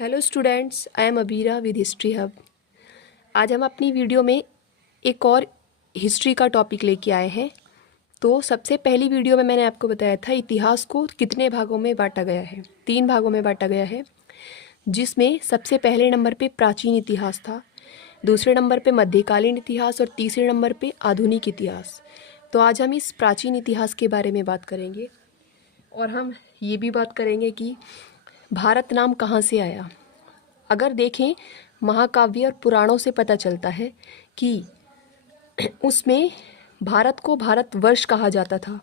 Hello students, I am Abira with history hub. आज हम अपनी वीडियो में एक और हिस्ट्री का टॉपिक लेके आए हैं। तो सबसे पहली वीडियो में मैंने आपको बताया था इतिहास को कितने भागों में बांटा गया है। 3 भागों में बांटा गया है, जिसमें सबसे पहले नंबर पे प्राचीन इतिहास था, दूसरे नंबर पे मध्यकालीन इतिहास और तीसरे नंबर पे आधुनिक इतिहास। तो आज हम इस प्राचीन इतिहास के बारे में बात करेंगे और हम ये भी बात करेंगे कि भारत नाम कहाँ से आया। अगर देखें, महाकाव्य और पुराणों से पता चलता है कि उसमें भारत को भारतवर्ष कहा जाता था।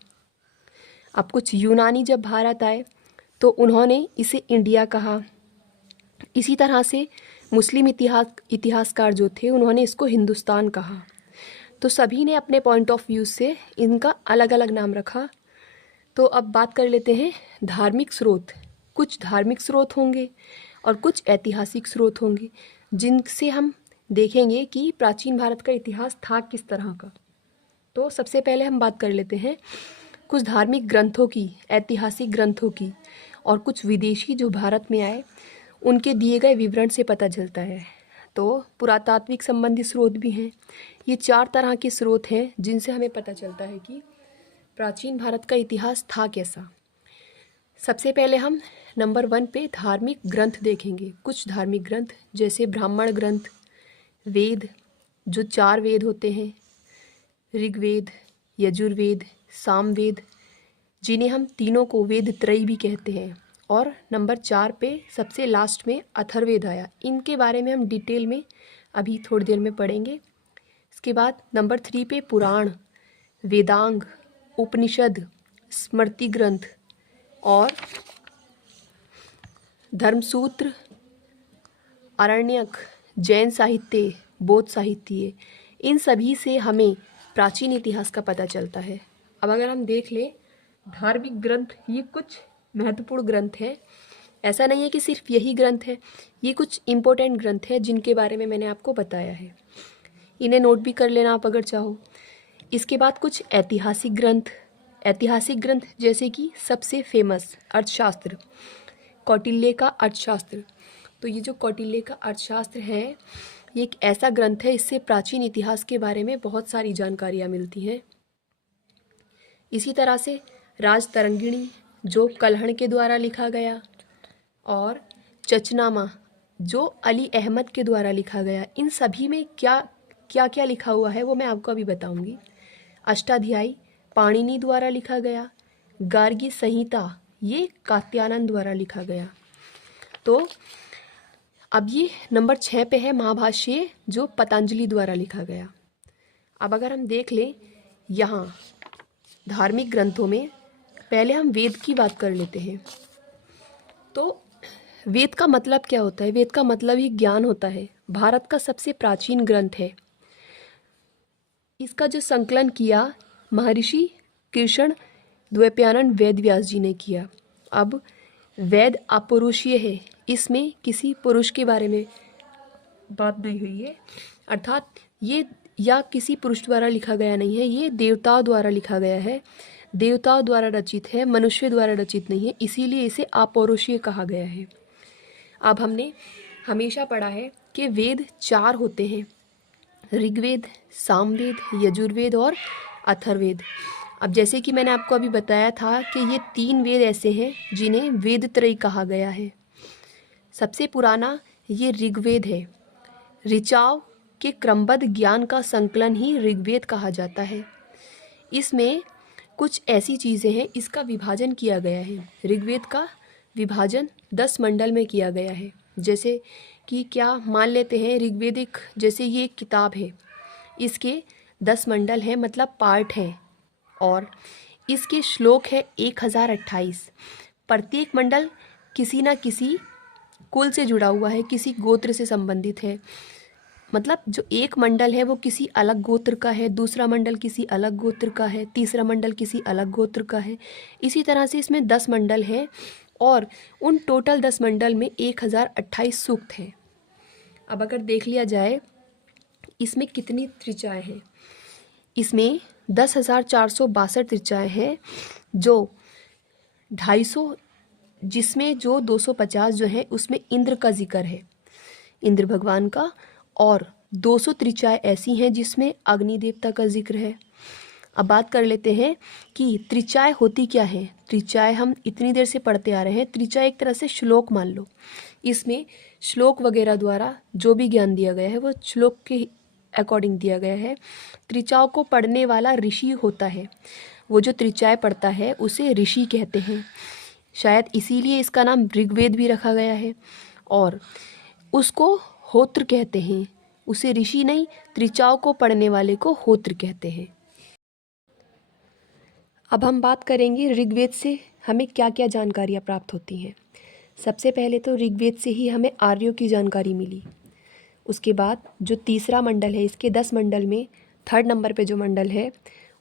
अब कुछ यूनानी जब भारत आए तो उन्होंने इसे इंडिया कहा। इसी तरह से मुस्लिम इतिहासकार जो थे उन्होंने इसको हिंदुस्तान कहा। तो सभी ने अपने पॉइंट ऑफ व्यू से इनका अलग अलग नाम रखा। तो अब बात कर लेते हैं धार्मिक स्रोत। कुछ धार्मिक स्रोत होंगे और कुछ ऐतिहासिक स्रोत होंगे, जिनसे हम देखेंगे कि प्राचीन भारत का इतिहास था किस तरह का। तो सबसे पहले हम बात कर लेते हैं कुछ धार्मिक ग्रंथों की, ऐतिहासिक ग्रंथों की, और कुछ विदेशी जो भारत में आए उनके दिए गए विवरण से पता चलता है। तो पुरातात्विक संबंधी स्रोत भी हैं। ये 4 तरह के स्रोत हैं जिनसे हमें पता चलता है कि प्राचीन भारत का इतिहास था कैसा। सबसे पहले हम नंबर 1 पे धार्मिक ग्रंथ देखेंगे। कुछ धार्मिक ग्रंथ जैसे ब्राह्मण ग्रंथ, वेद, जो 4 वेद होते हैं, ऋग्वेद, यजुर्वेद, सामवेद, जिन्हें हम तीनों को वेद त्रयी भी कहते हैं। और नंबर 4 पे सबसे लास्ट में अथर्ववेद आया। इनके बारे में हम डिटेल में अभी थोड़ी देर में पढ़ेंगे। इसके बाद नंबर 3 पे पुराण, वेदांग, उपनिषद, स्मृति ग्रंथ और धर्मसूत्र, आरण्यक, जैन साहित्य, बौद्ध साहित्य, इन सभी से हमें प्राचीन इतिहास का पता चलता है। अब अगर हम देख लें धार्मिक ग्रंथ, ये कुछ महत्वपूर्ण ग्रंथ हैं। ऐसा नहीं है कि सिर्फ यही ग्रंथ है, ये कुछ इम्पोर्टेंट ग्रंथ हैं जिनके बारे में मैंने आपको बताया है। इन्हें नोट भी कर लेना आप अगर चाहो। इसके बाद कुछ ऐतिहासिक ग्रंथ। ऐतिहासिक ग्रंथ जैसे कि सबसे फेमस अर्थशास्त्र, कौटिल्य का अर्थशास्त्र। तो ये जो कौटिल्य का अर्थशास्त्र है, ये एक ऐसा ग्रंथ है, इससे प्राचीन इतिहास के बारे में बहुत सारी जानकारियाँ मिलती हैं। इसी तरह से राजतरंगिणी, जो कल्हण के द्वारा लिखा गया, और चचनामा, जो अली अहमद के द्वारा लिखा गया। इन सभी में क्या क्या लिखा हुआ है वो मैं आपको अभी बताऊंगी। अष्टाध्यायी पाणिनि द्वारा लिखा गया। गार्गी संहिता, ये कात्यायन द्वारा लिखा गया। तो अब ये नंबर 6 पे है महाभाष्य, जो पतंजलि द्वारा लिखा गया। अब अगर हम देख लें यहाँ धार्मिक ग्रंथों में, पहले हम वेद की बात कर लेते हैं। तो वेद का मतलब क्या होता है? वेद का मतलब ही ज्ञान होता है। भारत का सबसे प्राचीन ग्रंथ है। इसका जो संकलन किया महर्षि कृष्ण द्वैपायन वेद व्यास जी ने किया। अब वेद अपौरुषीय है, इसमें किसी पुरुष के बारे में बात नहीं हुई है, अर्थात ये या किसी पुरुष द्वारा लिखा गया नहीं है, ये देवताओं द्वारा लिखा गया है, देवताओं द्वारा रचित है, मनुष्य द्वारा रचित नहीं है, इसीलिए इसे अपौरुषीय कहा गया है। अब हमने हमेशा पढ़ा है कि वेद 4 होते हैं, ऋग्वेद, सामवेद, यजुर्वेद और अथर्ववेद। अब जैसे कि मैंने आपको अभी बताया था कि ये 3 वेद ऐसे हैं जिन्हें वेद त्रयी कहा गया है। सबसे पुराना ये ऋग्वेद है। ऋचाओं के क्रमबद्ध ज्ञान का संकलन ही ऋग्वेद कहा जाता है। इसमें कुछ ऐसी चीज़ें हैं, इसका विभाजन किया गया है। ऋग्वेद का विभाजन 10 मंडल में किया गया है। जैसे कि क्या मान लेते हैं, ऋग्वेदिक जैसे ये एक किताब है, इसके 10 मंडल हैं, मतलब पार्ट हैं, और इसके श्लोक है 1028। प्रत्येक मंडल किसी न किसी कुल से जुड़ा हुआ है, किसी गोत्र से संबंधित है। मतलब जो एक मंडल है वो किसी अलग गोत्र का है, दूसरा मंडल किसी अलग गोत्र का है, तीसरा मंडल किसी अलग गोत्र का है। इसी तरह से इसमें 10 मंडल हैं और उन टोटल 10 मंडल में 1028 सूक्त हैं। अब अगर देख लिया जाए इसमें कितनी ऋचाएँ हैं, इसमें 10,462 ऋचाएँ हैं, जो 250 जिसमें जो 250 जो है उसमें इंद्र का जिक्र है, इंद्र भगवान का, और 200 त्रिचाएँ ऐसी हैं जिसमें अग्नि देवता का जिक्र है। अब बात कर लेते हैं कि त्रिचाय होती क्या है। त्रिचाय हम इतनी देर से पढ़ते आ रहे हैं। त्रिचाय एक तरह से श्लोक मान लो, इसमें श्लोक वगैरह द्वारा जो भी ज्ञान दिया गया है वो श्लोक के अकॉर्डिंग दिया गया है। त्रिचाओं को पढ़ने वाला ऋषि होता है, वो जो त्रिचाय पढ़ता है उसे ऋषि कहते हैं। शायद इसीलिए इसका नाम ऋग्वेद भी रखा गया है। और उसको होत्र कहते हैं, उसे ऋषि नहीं, त्रिचाओं को पढ़ने वाले को होत्र कहते हैं। अब हम बात करेंगे ऋग्वेद से हमें क्या क्या जानकारियाँ प्राप्त होती हैं। सबसे पहले तो ऋग्वेद से ही हमें आर्यों की जानकारी मिली। उसके बाद जो तीसरा मंडल है, इसके 10 मंडल में 3rd नंबर पे जो मंडल है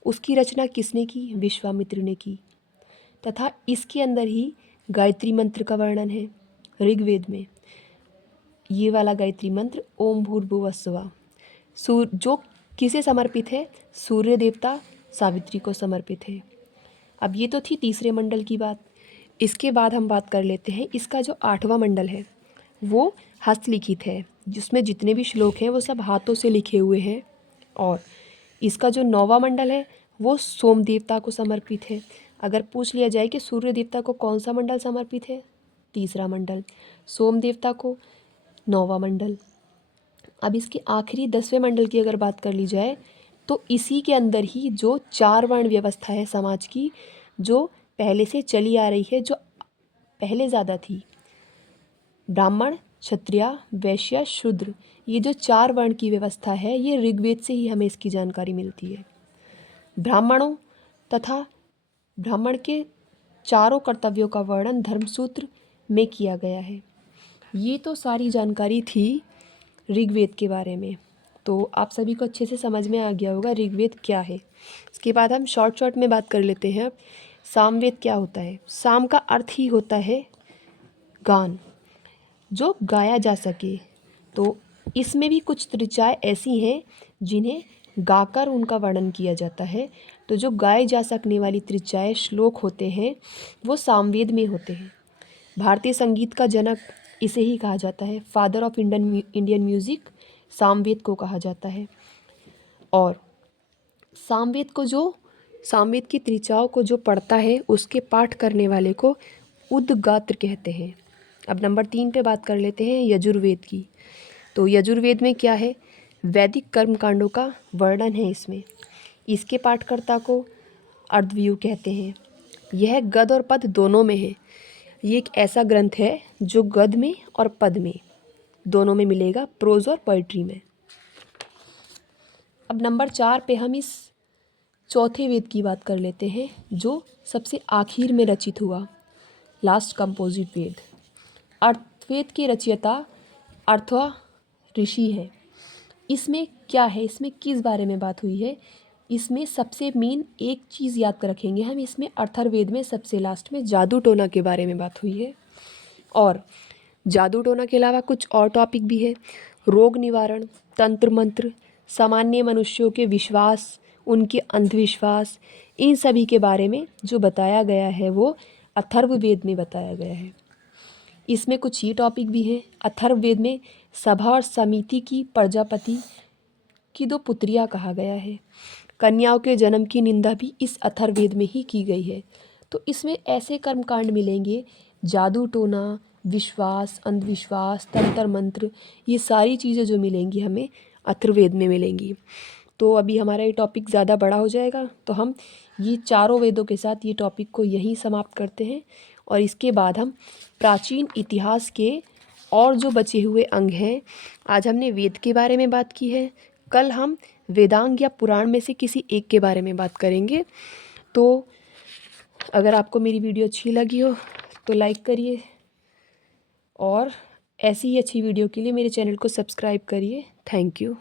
उसकी रचना किसने की? विश्वामित्र ने की। तथा इसके अंदर ही गायत्री मंत्र का वर्णन है ऋग्वेद में। ये वाला गायत्री मंत्र ओम भूर्भुवः स्वः, जो किसे समर्पित है? सूर्य देवता सावित्री को समर्पित है। अब ये तो थी तीसरे मंडल की बात। इसके बाद हम बात कर लेते हैं इसका जो 8वां मंडल है वो हस्तलिखित है, जिसमें जितने भी श्लोक हैं वो सब हाथों से लिखे हुए हैं। और इसका जो 9वां मंडल है वो सोम देवता को समर्पित है। अगर पूछ लिया जाए कि सूर्य देवता को कौन सा मंडल समर्पित है? तीसरा मंडल। सोम देवता को 9वां मंडल। अब इसके आखिरी 10वें मंडल की अगर बात कर ली जाए तो इसी के अंदर ही जो 4 वर्ण व्यवस्था है समाज की, जो पहले से चली आ रही है, जो पहले ज़्यादा थी, ब्राह्मण, क्षत्रिय, वैश्य, शूद्र, ये जो 4 वर्ण की व्यवस्था है ये ऋग्वेद से ही हमें इसकी जानकारी मिलती है। ब्राह्मणों तथा ब्राह्मण के चारों कर्तव्यों का वर्णन धर्मसूत्र में किया गया है। ये तो सारी जानकारी थी ऋग्वेद के बारे में, तो आप सभी को अच्छे से समझ में आ गया होगा ऋग्वेद क्या है। इसके बाद हम शॉर्ट में बात कर लेते हैं। सामवेद क्या होता है? साम का अर्थ ही होता है गान, जो गाया जा सके। तो इसमें भी कुछ त्रिचाएँ ऐसी हैं जिन्हें गाकर उनका वर्णन किया जाता है। तो जो गाए जा सकने वाली त्रिचाएँ श्लोक होते हैं वो सामवेद में होते हैं। भारतीय संगीत का जनक इसे ही कहा जाता है, father of Indian music Samaveda को कहा जाता है। और सामवेद की त्रिचाओं को जो पढ़ता है उसके पाठ करने वाले को उद्गात्र कहते हैं। अब नंबर 3 पे बात कर लेते हैं यजुर्वेद की। तो यजुर्वेद में क्या है? वैदिक कर्मकांडों का वर्णन है इसमें। इसके पाठकर्ता को अर्धव्यू कहते हैं। यह गद और पद दोनों में है। ये एक ऐसा ग्रंथ है जो गद में और पद में दोनों में मिलेगा, प्रोज और पोइट्री में। अब नंबर 4 पे हम इस चौथे वेद की बात कर लेते हैं जो सबसे आखिर में रचित हुआ, लास्ट कंपोजिट वेद। अर्थवेद के रचयिता अर्थवा ऋषि है। इसमें क्या है? इसमें किस बारे में बात हुई है? इसमें सबसे मेन एक चीज़ याद कर रखेंगे हम, इसमें अथर्ववेद में सबसे लास्ट में जादू टोना के बारे में बात हुई है। और जादू टोना के अलावा कुछ और टॉपिक भी है, रोग निवारण, तंत्र मंत्र, सामान्य मनुष्यों के विश्वास, उनके अंधविश्वास, इन सभी के बारे में जो बताया गया है वो अथर्ववेद में बताया गया है। इसमें कुछ ये टॉपिक भी हैं। अथर्ववेद में सभा और समिति की प्रजापति की 2 पुत्रियाँ कहा गया है। कन्याओं के जन्म की निंदा भी इस अथर्ववेद में ही की गई है। तो इसमें ऐसे कर्मकांड मिलेंगे, जादू टोना, विश्वास, अंधविश्वास, तंत्र मंत्र, ये सारी चीज़ें जो मिलेंगी हमें अथर्ववेद में मिलेंगी। तो अभी हमारा ये टॉपिक ज़्यादा बड़ा हो जाएगा, तो हम ये चारों वेदों के साथ ये टॉपिक को यहीं समाप्त करते हैं। और इसके बाद हम प्राचीन इतिहास के और जो बचे हुए अंग हैं, आज हमने वेद के बारे में बात की है, कल हम वेदांग या पुराण में से किसी एक के बारे में बात करेंगे। तो अगर आपको मेरी वीडियो अच्छी लगी हो तो लाइक करिए, और ऐसी ही अच्छी वीडियो के लिए मेरे चैनल को सब्सक्राइब करिए। Thank you.